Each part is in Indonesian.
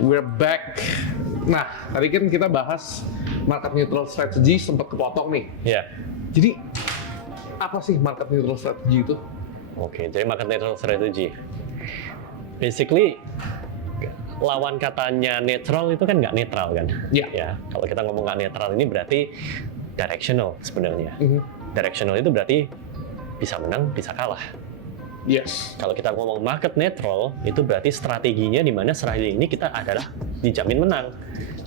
we're back. Nah, tadi kan kita bahas market neutral strategy, sempat kepotong nih. Ya. Jadi, apa sih market neutral strategy itu? Oke, jadi market neutral strategy. Basically, lawan katanya netral itu kan nggak netral kan? Iya. Ya, kalau kita ngomong nggak netral ini berarti directional sebenarnya. Directional itu berarti bisa menang, bisa kalah. Yes. Kalau kita ngomong market neutral, itu berarti strateginya di mana strategi ini kita adalah dijamin menang.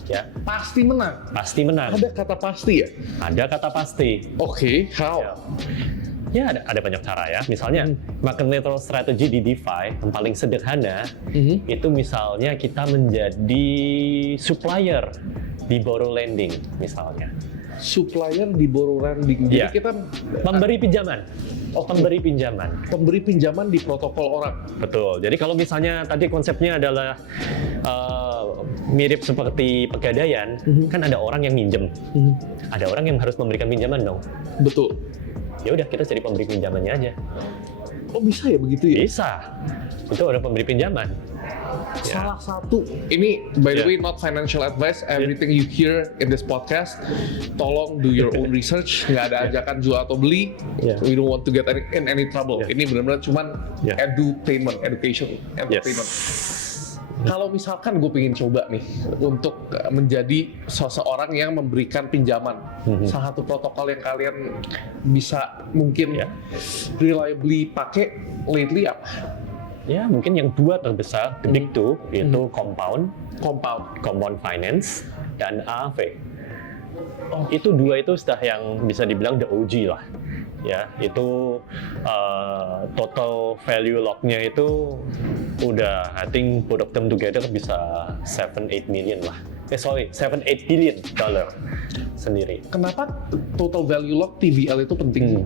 Ya, Pasti menang. pasti menang. Ada kata pasti ya? Ada kata pasti. Oke, how? Ya, ada banyak cara ya. Misalnya, market neutral strategy di DeFi yang paling sederhana itu misalnya kita menjadi supplier di borrow lending misalnya. Supplier di borrow lending. Jadi Iya. kita Memberi pinjaman. Pemberi pinjaman. pemberi pinjaman di protokol orang. Betul. Jadi kalau misalnya tadi konsepnya adalah mirip seperti pegadaian, kan ada orang yang minjem. Ada orang yang harus memberikan pinjaman dong. Betul. Ya udah, kita jadi pemberi pinjamannya aja. Oh bisa ya begitu ya? Bisa. Itu ada pemberi pinjaman. Salah satu, ini by the Yeah. way not financial advice, everything you hear in this podcast, tolong do your own research, nggak ada ajakan jual atau beli, Yeah. we don't want to get in any trouble. Yeah. Ini benar-benar cuman Yeah. education, entertainment. Yes. Kalau misalkan gue pengen coba nih untuk menjadi seseorang yang memberikan pinjaman, salah satu protokol yang kalian bisa mungkin Yeah. reliably pakai lately apa? Ya, mungkin yang dua terbesar, the big two, itu compound finance, dan AAV. Itu dua itu sudah yang bisa dibilang the OG lah. Ya, itu total value lock-nya itu udah, I think both of them together bisa 7-8 million lah. 7-8 billion dollar sendiri. Kenapa total value lock TVL itu penting?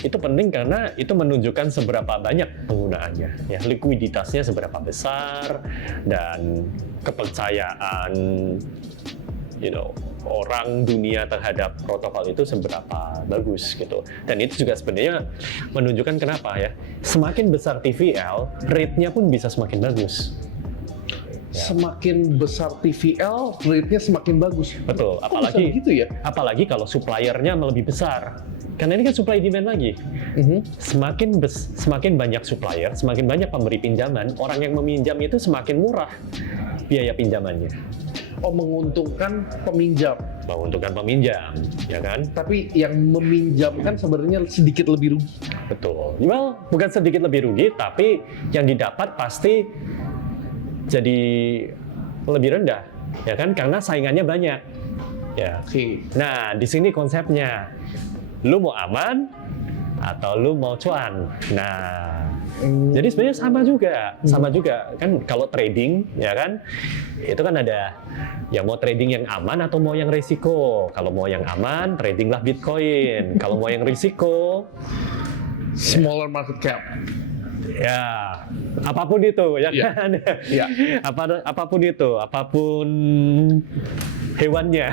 Itu penting karena itu menunjukkan seberapa banyak penggunaannya, ya, likuiditasnya seberapa besar, dan kepercayaan orang dunia terhadap protokol itu seberapa bagus gitu. Dan itu juga sebenarnya menunjukkan kenapa ya, semakin besar TVL, rate-nya pun bisa semakin bagus. Semakin besar TVL, rate-nya semakin bagus. Betul, Kok apalagi bisa begitu ya? Apalagi kalau suppliernya lebih besar. Karena ini kan supply demand lagi. Semakin banyak supplier, semakin banyak pemberi pinjaman, orang yang meminjam itu semakin murah biaya pinjamannya. Oh, menguntungkan peminjam. Menguntungkan peminjam, ya kan? Tapi yang meminjamkan sebenarnya sedikit lebih rugi. Betul. Well, bukan sedikit lebih rugi, tapi yang didapat pasti jadi lebih rendah, ya kan? Karena saingannya banyak. Ya. Oke. Nah, di sini konsepnya, lu mau aman atau lu mau cuan. Nah, jadi sebenarnya sama juga kan kalau trading, ya kan? Itu kan ada yang mau trading yang aman atau mau yang risiko. Kalau mau yang aman, tradinglah Bitcoin. Kalau mau yang risiko, Smaller market cap. ya apapun itu, ya Iya. kan? Iya. Apapun itu, apapun hewannya.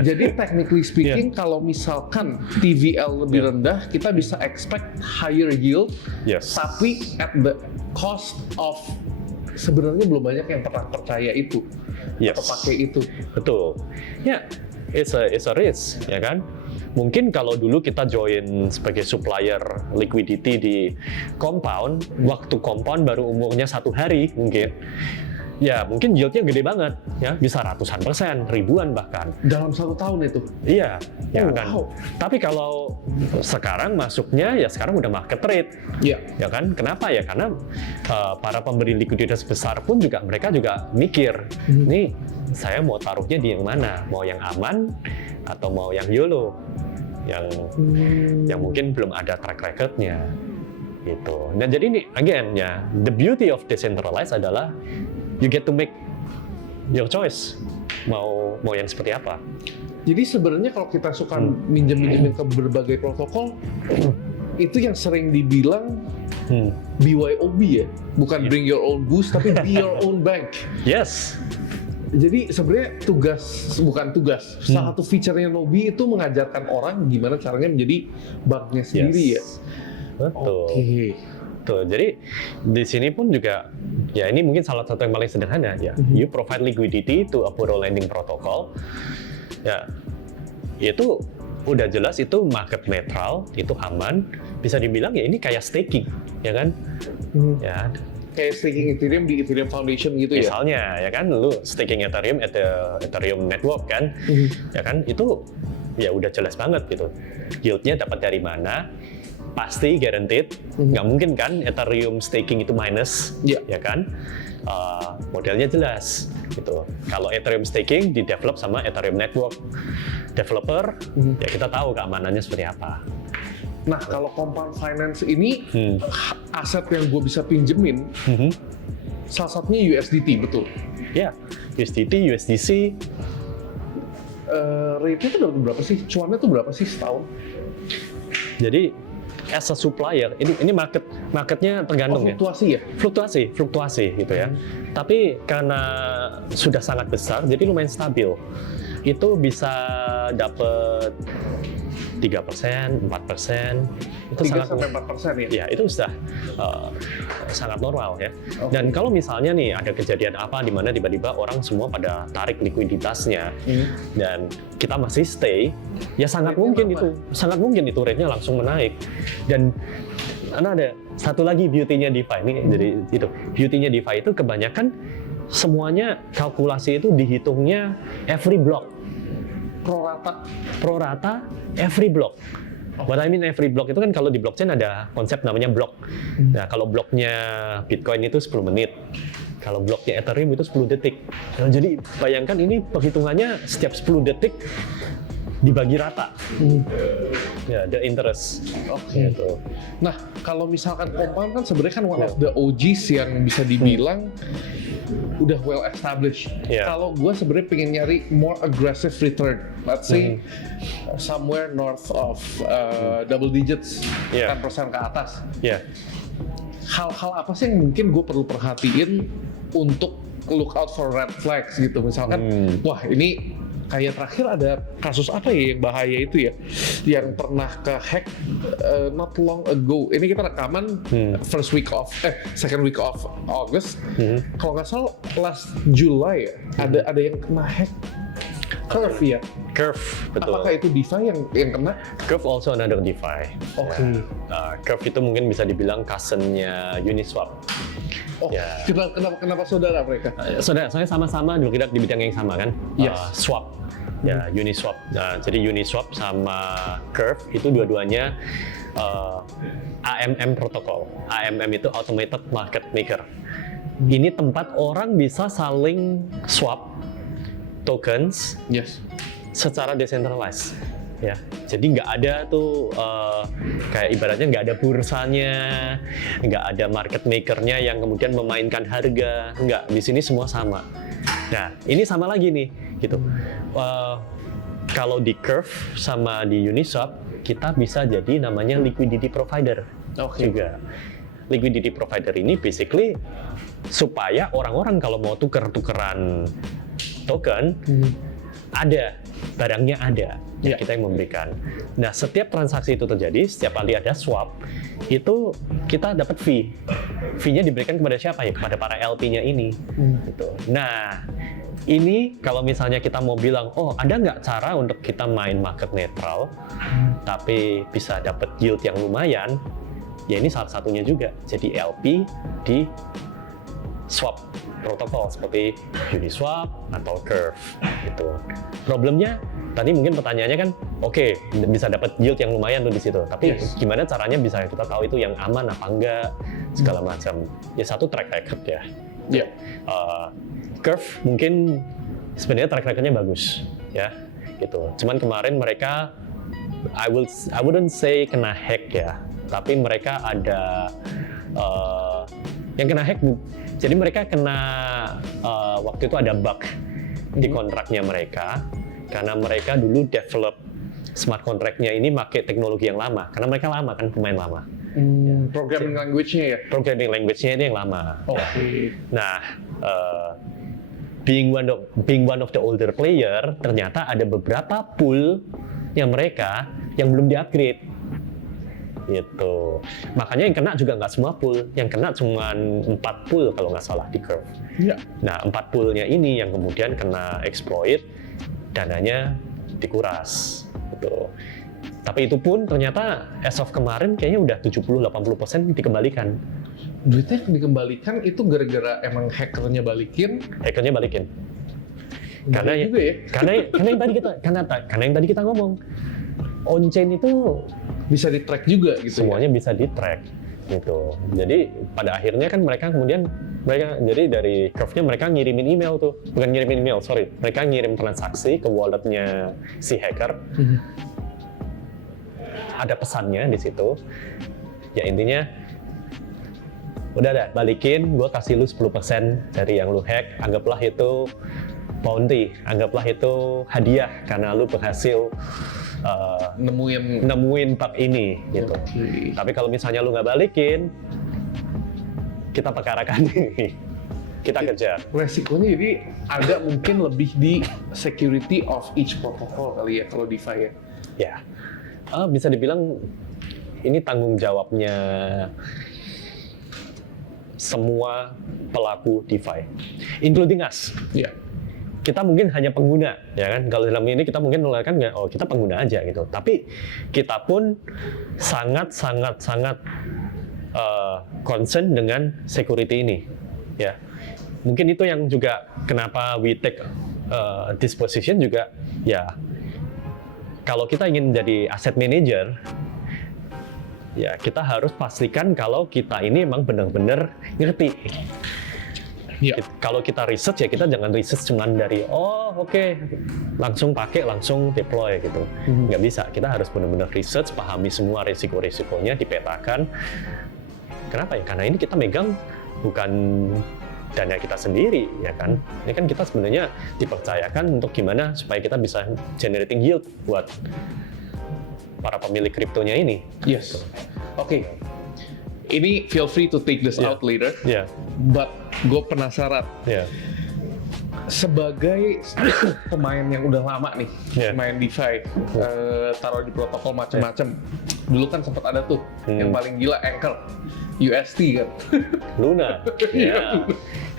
Jadi technically speaking, kalau misalkan TVL lebih rendah, kita bisa expect higher yield, Yes. tapi at the cost of sebenarnya belum banyak yang pernah percaya itu Yes. atau pakai itu. Betul. Ya, it's a risk, ya kan? Mungkin kalau dulu kita join sebagai supplier liquidity di compound, waktu compound baru umurnya 1 hari mungkin. Ya, mungkin yieldnya gede banget, ya, bisa ratusan persen, ribuan bahkan. Dalam 1 tahun itu. Iya, ya Oh, kan. wow. Tapi kalau sekarang masuknya, ya sekarang udah market rate. Iya. Ya kan? Kenapa ya? Karena para pemberi likuiditas besar pun mereka juga mikir, nih saya mau taruhnya di yang mana? Mau yang aman atau mau yang YOLO? Yang mungkin belum ada track record-nya. Gitu. Dan jadi ini, again, ya, the beauty of decentralized adalah you get to make your choice. Mau yang seperti apa? Jadi sebenarnya kalau kita suka minjem-minjemin ke berbagai protokol, itu yang sering dibilang BYOB ya, bukan bring your own boost, tapi be your own bank. Yes. Jadi sebenarnya salah satu feature-nya Nobi itu mengajarkan orang gimana caranya menjadi banknya sendiri ya. Betul. Oke. Tuh, jadi di sini pun juga Ya ini mungkin salah satu yang paling sederhana ya. You provide liquidity to a borrow lending protocol. Ya, itu udah jelas itu market netral, itu aman. Bisa dibilang ya ini kayak staking, ya kan? Ya. Kayak staking Ethereum di Ethereum Foundation gitu ya? Misalnya, ya kan, lu staking Ethereum at the Ethereum Network kan, ya kan, itu ya udah jelas banget gitu. Yieldnya dapat dari mana? Pasti guaranteed, nggak mungkin kan Ethereum staking itu minus, ya kan? Modelnya jelas gitu. Kalau Ethereum staking di develop sama Ethereum Network developer, ya kita tahu keamanannya seperti apa. Nah, kalau compound finance ini aset yang gue bisa pinjemin, salah satunya USDT, betul? Ya, USDT, USDC. Rate-nya itu berapa sih? Cuannya tuh berapa sih setahun? Jadi as a supplier, ini marketnya tergantung fluktuasi ya? Fluktuasi gitu ya. Tapi karena sudah sangat besar, jadi lumayan stabil. Itu bisa dapat 3%, 4%. Itu 3-4% ya? Ya, itu sudah sangat normal ya. Dan kalau misalnya nih ada kejadian apa di mana tiba-tiba orang semua pada tarik likuiditasnya dan kita masih stay, ya sangat mungkin itu rate-nya langsung menaik. Dan ada satu lagi beauty-nya DeFi ini, jadi itu beauty-nya DeFi itu kebanyakan semuanya kalkulasi itu dihitungnya every block. Pro rata every block. What I mean every block itu kan kalau di blockchain ada konsep namanya block. Nah, kalau bloknya Bitcoin itu 10 menit. Kalau bloknya Ethereum itu 10 detik. Nah, jadi bayangkan ini perhitungannya setiap 10 detik dibagi rata. Ya, the interest. Gitu. Nah, kalau misalkan compound kan sebenarnya kan one of the OGs yang bisa dibilang udah well established. Kalau gue sebenarnya pengen nyari more aggressive return, let's say somewhere north of double digits, 10% ke atas. Hal-hal apa sih yang mungkin gue perlu perhatiin untuk look out for red flags gitu? Misalkan, wah ini kayak terakhir ada kasus apa ya yang bahaya itu ya, yang pernah ke hack not long ago. Ini kita rekaman second week of August. Kalau nggak salah last July ya, ada yang kena hack. Curve ya? Curve, betul. Apakah itu DeFi yang kena? Curve also another DeFi. Curve itu mungkin bisa dibilang cousin-nya Uniswap. Kenapa saudara mereka? Saudara, saya sama-sama dulu kita di bidang yang sama kan? Swap. Ya, Uniswap. Jadi Uniswap sama Curve itu dua-duanya AMM protokol. AMM itu Automated Market Maker. Ini tempat orang bisa saling swap tokens secara decentralized. Ya, jadi nggak ada tuh kayak ibaratnya nggak ada bursanya, nggak ada market makernya yang kemudian memainkan harga, nggak. Di sini semua sama. Nah, ini sama lagi nih, gitu. Kalau di Curve sama di Uniswap, kita bisa jadi namanya liquidity provider juga. Liquidity provider ini basically supaya orang-orang kalau mau tukeran token, ada barangnya ada. Kita yang memberikan. Nah, setiap transaksi itu terjadi, setiap kali ada swap, itu kita dapat fee. Fee-nya diberikan kepada siapa ya? Kepada para LP-nya ini. Gitu. Nah, ini kalau misalnya kita mau bilang, oh ada nggak cara untuk kita main market netral, tapi bisa dapat yield yang lumayan, ya ini salah satunya juga. Jadi LP di swap protokol seperti Uniswap atau Curve gitu. Problemnya tadi mungkin pertanyaannya kan, oke, bisa dapat yield yang lumayan tuh di situ. Tapi gimana caranya bisa kita tahu itu yang aman apa enggak segala macam. Ya satu track record ya. Curve mungkin sebenarnya track recordnya bagus ya gitu. Cuman kemarin mereka I wouldn't say kena hack ya, tapi mereka ada yang kena hack. Jadi mereka kena waktu itu ada bug di kontraknya mereka karena mereka dulu develop smart contract-nya ini pakai teknologi yang lama karena mereka lama kan, pemain lama. Programming language-nya ya? Programming language-nya ini yang lama. Nah, being one of the older player, ternyata ada beberapa pool yang mereka yang belum di-upgrade. Gitu. Makanya yang kena juga nggak semua pool, yang kena cuma 4 pool kalau nggak salah di Curve. Iya. Nah 4 poolnya ini yang kemudian kena exploit, dananya dikuras. Gitu. Tapi itu pun ternyata as of kemarin kayaknya udah 70-80% dikembalikan. Duitnya dikembalikan itu gara-gara emang hackernya balikin. Hackernya balikin. Karena juga ya. karena yang tadi kita ngomong, on-chain itu Bisa di-track juga gitu. semuanya bisa di-track gitu. Jadi pada akhirnya kan mereka jadi dari Curve-nya mereka ngirimin email tuh, bukan ngirimin email, sorry, mereka ngirim transaksi ke walletnya si hacker. Ada pesannya di situ. Ya intinya udah dah, balikin, gue kasih lu 10% dari yang lu hack, anggaplah itu bounty, anggaplah itu hadiah karena lu berhasil nemuin bug ini gitu. Okay. Tapi kalau misalnya lu nggak balikin, kita perkarakan ini, kita kejar. Resikonya jadi ada mungkin lebih di security of each protocol kali ya kalau DeFi ya. Ya, bisa dibilang ini tanggung jawabnya semua pelaku DeFi, including us. Iya. Kita mungkin hanya pengguna, ya kan? Kalau dalam ini kita mungkin mengatakan oh kita pengguna aja gitu. Tapi kita pun sangat concern dengan security ini, ya. Mungkin itu yang juga kenapa we take this position juga, ya. Kalau kita ingin jadi asset manager, ya kita harus pastikan kalau kita ini emang benar-benar ngerti. Ya. Kalau kita research ya kita jangan research cuman dari oke, langsung pakai langsung deploy gitu. Nggak bisa, kita harus benar-benar research, pahami semua risiko-risikonya, dipetakan. Kenapa ya? Karena ini kita megang bukan dana kita sendiri, ya kan? Ini kan kita sebenarnya dipercayakan untuk gimana supaya kita bisa generating yield buat para pemilik kriptonya ini. Yes. Oke. Ini feel free to take this out later. Yeah. But gue penasaran. Yeah. Sebagai pemain yang udah lama nih, main DeFi, taruh di protokol macam-macam. Dulu kan sempat ada tuh yang paling gila Anchor, UST kan. Luna. Ya.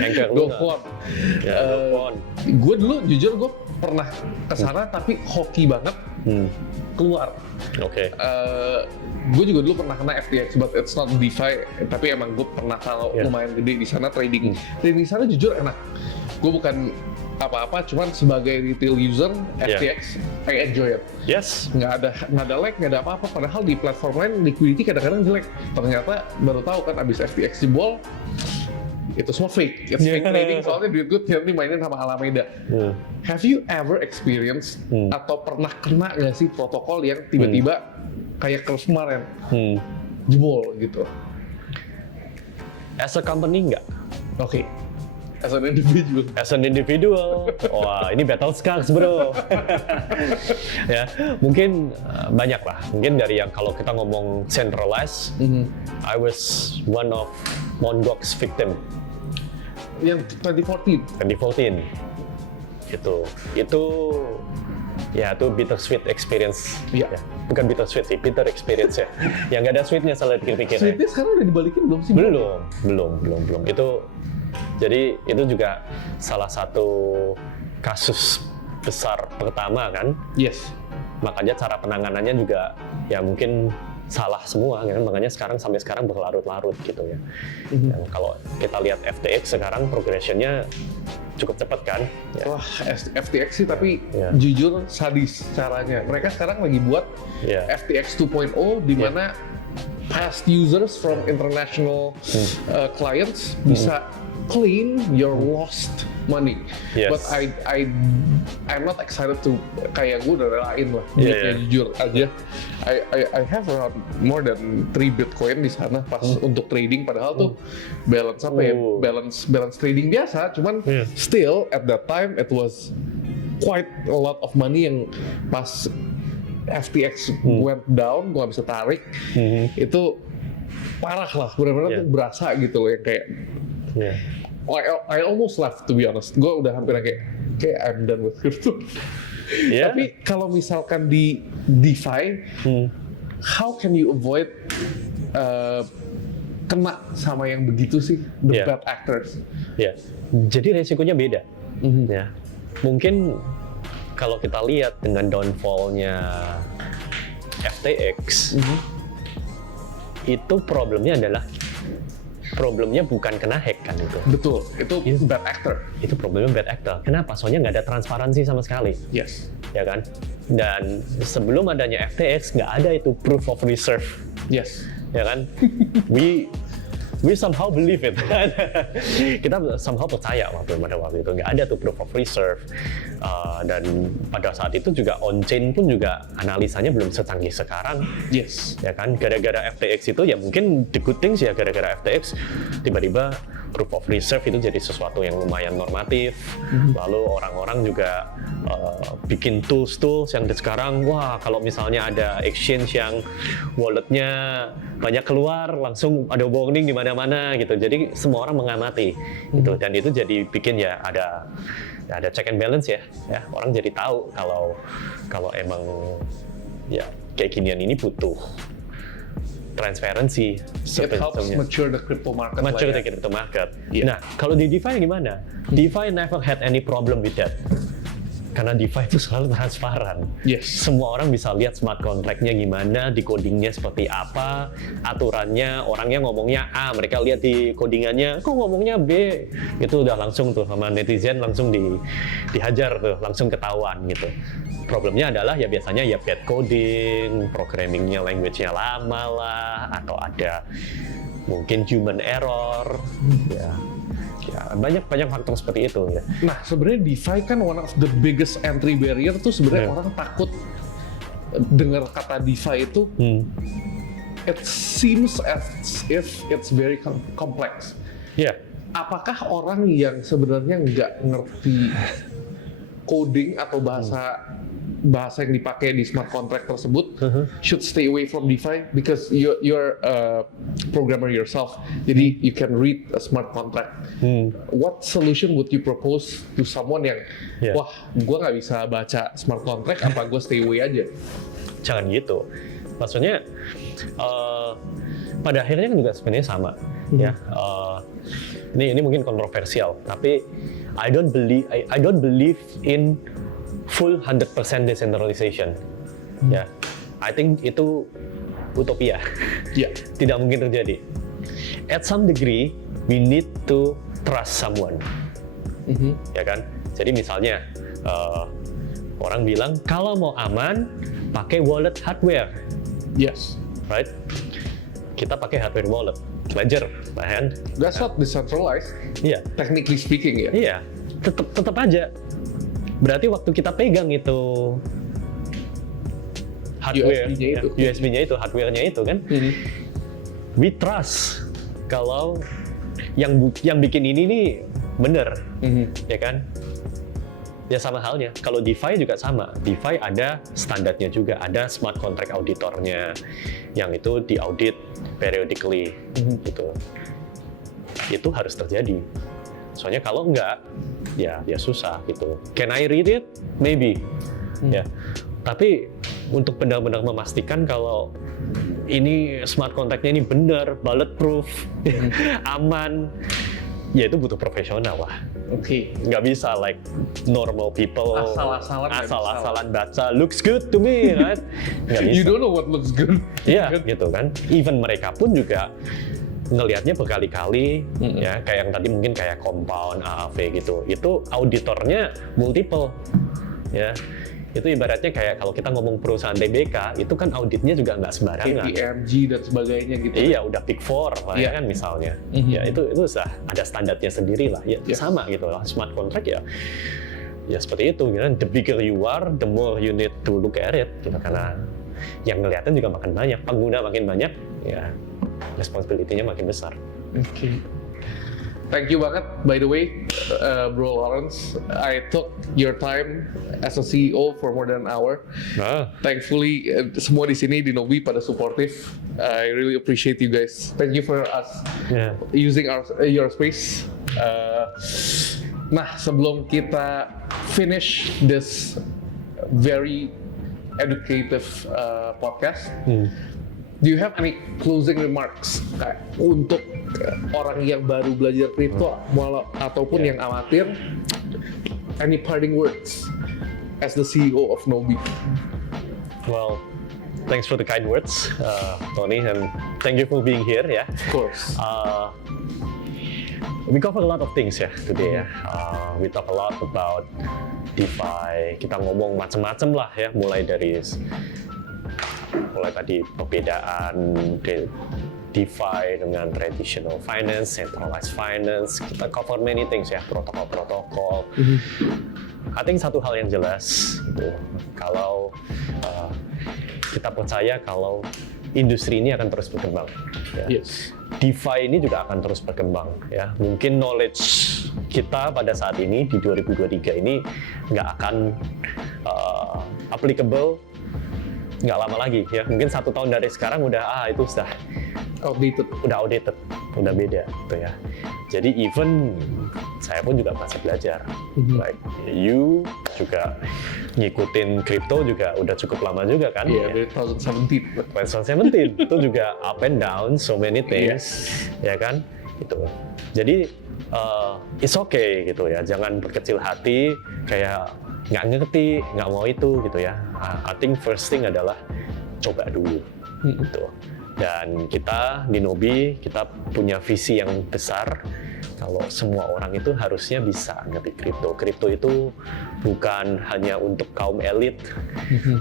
Anchor Luna. GoFund. Ya, GoFund. Gue dulu jujur gue pernah kesana tapi hoki banget keluar. Oke. Gue juga dulu pernah kena FTX, but it's not DeFi. Tapi emang gue pernah kalau lumayan gede di sana trading. Trading di sana jujur enak. Gue bukan apa-apa, cuman sebagai retail user FTX, I enjoy it. Yes. Nggak ada lag, nggak ada apa-apa. Padahal di platform lain liquidity kadang-kadang jelek. Ternyata baru tahu kan abis FTX jebol, itu semua fake. It's fake trading, soalnya duit gue nanti mainin sama Alameda. Have you ever experienced atau pernah kena nggak sih protokol yang tiba-tiba kayak Curve kemarin jebol gitu? As a company nggak. Oke. As an individual. As an individual, wah ini battle scars bro. Ya, mungkin banyak lah. Mungkin dari yang kalau kita ngomong centralized, I was one of Mt. Gox victim. Yang 2014. 2014. Itu ya itu bittersweet experience. Iya. Ya. Bukan bittersweet sih, bitter experience ya. Yang nggak ada sweetnya salah dipikir-pikir. Sweetnya sekarang udah dibalikin belum sih? Belum. Jadi itu juga salah satu kasus besar pertama kan. Yes. Makanya cara penanganannya juga ya mungkin salah semua kan. Makanya sampai sekarang berlarut-larut gitu ya. Dan kalau kita lihat FTX sekarang progressionnya cukup cepat kan. Ya. Wah, FTX sih tapi jujur sadis caranya. Mereka sekarang lagi buat FTX 2.0 di mana past users from international clients bisa claim your lost money. Yes. But I'm not excited to kayak gue udah relain lah. Jujur aja. I have around more than 3 Bitcoin di sana pas untuk trading, padahal tuh balance apa ya? Balance trading biasa, cuman still at that time it was quite a lot of money yang pas FTX went down, gue gak bisa tarik, itu parah lah, benar-benar tuh berasa gitu loh, yang kayak I almost left to be honest. Gue udah hampir kayak I'm done with crypto. Tapi kalau misalkan di DeFi, how can you avoid kena sama yang begitu sih, the Yeah. bad actors? Ya, jadi resikonya beda. Ya, mungkin kalau kita lihat dengan downfall-nya FTX, itu problemnya bukan kena hack kan itu. Betul, itu Yes. bad actor. Itu problemnya bad actor. Kenapa? Soalnya nggak ada transparansi sama sekali, Yes. ya kan? Dan sebelum adanya FTX nggak ada itu proof of reserve, Yes. ya kan? We somehow believe it. Kita somehow percaya pada waktu itu nggak ada tuh proof of reserve. Dan pada saat itu juga on-chain pun juga analisanya belum secanggih sekarang. Yes. Ya kan, gara-gara FTX itu ya mungkin the good things ya, gara-gara FTX tiba-tiba proof of reserve itu jadi sesuatu yang lumayan normatif. Lalu orang-orang juga bikin tools yang sekarang, wah kalau misalnya ada exchange yang walletnya banyak keluar, langsung ada warning di mana-mana gitu. Jadi semua orang mengamati gitu, dan itu jadi bikin ya ada check and balance ya. Orang jadi tahu kalau emang ya kayak ginian ini butuh transparency. It helps mature the crypto market. Mature lah the crypto market. Yeah. Nah, kalau di DeFi gimana? DeFi never had any problem with that. Karena DeFi itu selalu transparan. Yes. Semua orang bisa lihat smart contract-nya gimana, di codingnya seperti apa, aturannya, orangnya ngomongnya A, mereka lihat di codingannya, kok ngomongnya B, itu udah langsung tuh sama netizen langsung dihajar tuh, langsung ketahuan gitu. Problemnya adalah ya biasanya ya bad coding, programmingnya language-nya lama lah, atau ada mungkin human error, ya banyak faktor seperti itu ya. Nah, sebenarnya DeFi kan one of the biggest entry barrier tuh sebenarnya orang takut dengar kata DeFi itu. It seems as if it's very complex. Ya. Apakah orang yang sebenarnya nggak ngerti coding atau bahasa yang dipakai di smart contract tersebut should stay away from DeFi because you're a programmer yourself, jadi you can read a smart contract. What solution would you propose to someone yang wah, gue nggak bisa baca smart contract, apa gue stay away aja? Jangan gitu. Maksudnya pada akhirnya kan juga sebenarnya sama ya. Ini mungkin kontroversial, tapi I don't believe in full 100% decentralization. Ya, I think itu utopia. Yeah. Tidak mungkin terjadi. At some degree, we need to trust someone. Ya kan? Jadi misalnya orang bilang kalau mau aman pakai wallet hardware. Yes. Right? Kita pakai hardware wallet, Ledger, kan? That's not decentralized. Iya. Technically speaking ya. Iya, tetap aja. Berarti waktu kita pegang itu hardware, USB-nya itu, hardware-nya itu kan, we trust kalau yang bikin ini nih bener, ya kan? Ya sama halnya, kalau DeFi juga sama. DeFi ada standarnya juga, ada smart contract auditornya yang itu diaudit periodically, gitu. Itu harus terjadi. Soalnya kalau enggak, ya susah gitu. Can I read it? Maybe. Ya. Tapi untuk benar-benar memastikan kalau ini smart contract-nya ini benar, bulletproof, aman, ya itu butuh profesional lah. Oke. Nggak bisa like normal people asal-asalan baca looks good to me, right? Nggak bisa. You don't know what looks good. Iya, gitu kan. Even mereka pun juga ngelihatnya berkali-kali, ya kayak yang tadi mungkin kayak Compound, AAV gitu. Itu auditornya multiple, ya. Itu ibaratnya kayak kalau kita ngomong perusahaan TBK, itu kan auditnya juga nggak sembarangan. KPMG dan sebagainya gitu. Iya, udah Big Four lah ya kan misalnya. Ya itu sudah ada standarnya sendiri lah. Ya sama gitu lah. Smart contract ya seperti itu. Gitu. The bigger you are, the more you need to look at it. Gitu. Karena yang ngeliatin juga makin banyak, pengguna makin banyak, ya responsibility-nya makin besar. Oke. Thank you banget, by the way, Bro Lawrence. I took your time as a CEO for more than an hour. Thankfully, semua di sini di Novi pada supportive. I really appreciate you guys. Thank you for us using your space. Nah, sebelum kita finish this very educative podcast. Do you have any closing remarks kayak untuk orang yang baru belajar kripto ataupun yang amatir? Any parting words as the CEO of Nobi? Well, thanks for the kind words, Tony, and thank you for being here. Yeah. Of course. We cover a lot of things ya today ya. We talk a lot about DeFi. Kita ngomong macam-macam lah ya, mulai tadi perbedaan DeFi dengan traditional finance, centralized finance. Kita cover many things ya, protokol-protokol. I think satu hal yang jelas gitu, kalau kita percaya kalau industri ini akan terus berkembang. Ya. Yes. DeFi ini juga akan terus berkembang. Ya. Mungkin knowledge kita pada saat ini di 2023 ini nggak akan applicable nggak lama lagi. Ya. Mungkin 1 tahun dari sekarang udah itu sudah outdated, udah beda gitu ya. Jadi even saya pun juga masih belajar. Like you juga ngikutin kripto juga udah cukup lama juga kan? Iya, dari 2017. 2017 itu juga up and down, so many things, ya kan? Gitu. Jadi it's okay gitu ya, jangan berkecil hati kayak nggak ngerti, nggak mau itu gitu ya. I think first thing adalah coba dulu gitu. Dan kita di Nobi, kita punya visi yang besar kalau semua orang itu harusnya bisa ngerti kripto. Kripto itu bukan hanya untuk kaum elit,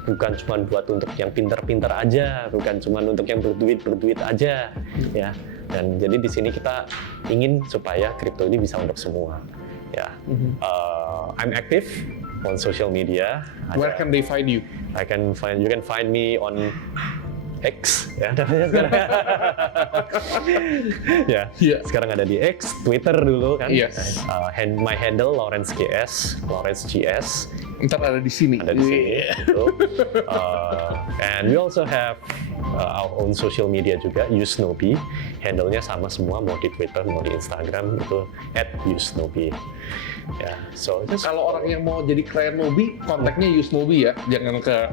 bukan cuma buat untuk yang pintar-pintar aja, bukan cuma untuk yang berduit aja, ya. Dan jadi di sini kita ingin supaya kripto ini bisa untuk semua, ya. I'm active on social media. Where can they find you? You can find me on X ya namanya sekarang. Ya, sekarang ada di X, Twitter dulu kan. Yes. My handle Lawrence GS. Ntar ada di sini. Ada di sini. Gitu. And we also have our own social media juga, @useNobi. Handle-nya sama semua, mau di Twitter, mau di Instagram itu @useNobi. Ya, so kalau orang yang mau jadi klien Nobi, kontaknya useNobi ya, jangan ke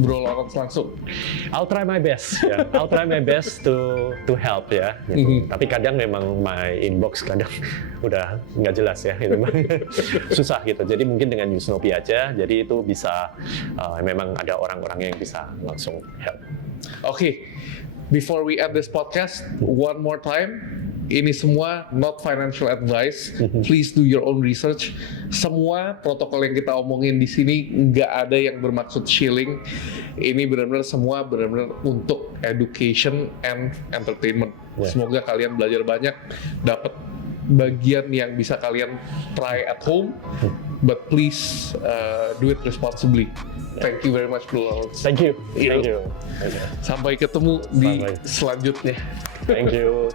Bro Lawrence langsung. I'll try my best, ya. I'll try my best to help ya. Gitu. Tapi kadang memang my inbox kadang udah nggak jelas ya, gitu. Susah gitu. Jadi mungkin dengan useNobi aja. Jadi itu bisa memang ada orang-orang yang bisa langsung help. Okay, before we end this podcast, one more time. Ini semua not financial advice. Please do your own research. Semua protokol yang kita omongin di sini nggak ada yang bermaksud shilling. Ini benar-benar semua benar-benar untuk education and entertainment. Semoga kalian belajar banyak, dapat bagian yang bisa kalian try at home. But please do it responsibly. Thank you very much, Bro Lawrence. Thank you. Sampai ketemu di selanjutnya. Thank you.